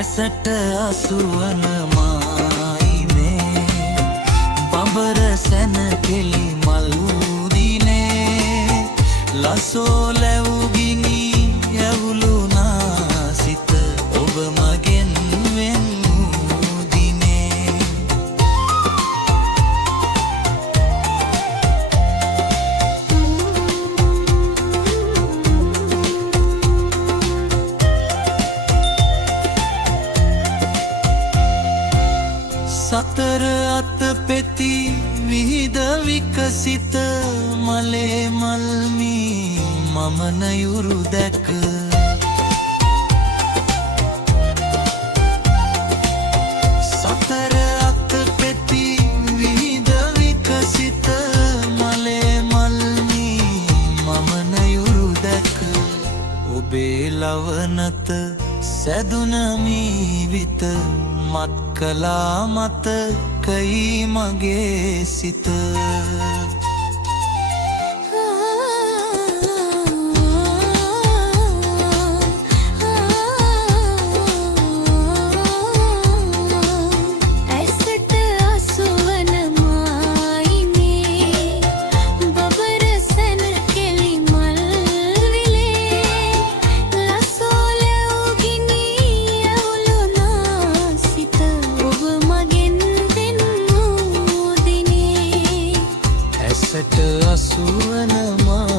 ඇසට අසුවන මායිනේ බඹර සැන කෙලි මල්දිනේ ලසෝ ලැවුගිනි යවුලුනා සිත ඔබ මගෙන් වෙන් වූ දිනේ සතර අත පෙති විහිද විකසිත මලේ මල්මි මම නයුරු දැක සතර අත පෙති විහිද විකසිත මලේ මල්මි මම නයුරු දැක ඔබේ ලවනත සැදුනමී විත මත් කලා මතකයි මගේ සිත ඇසට අසුවන මා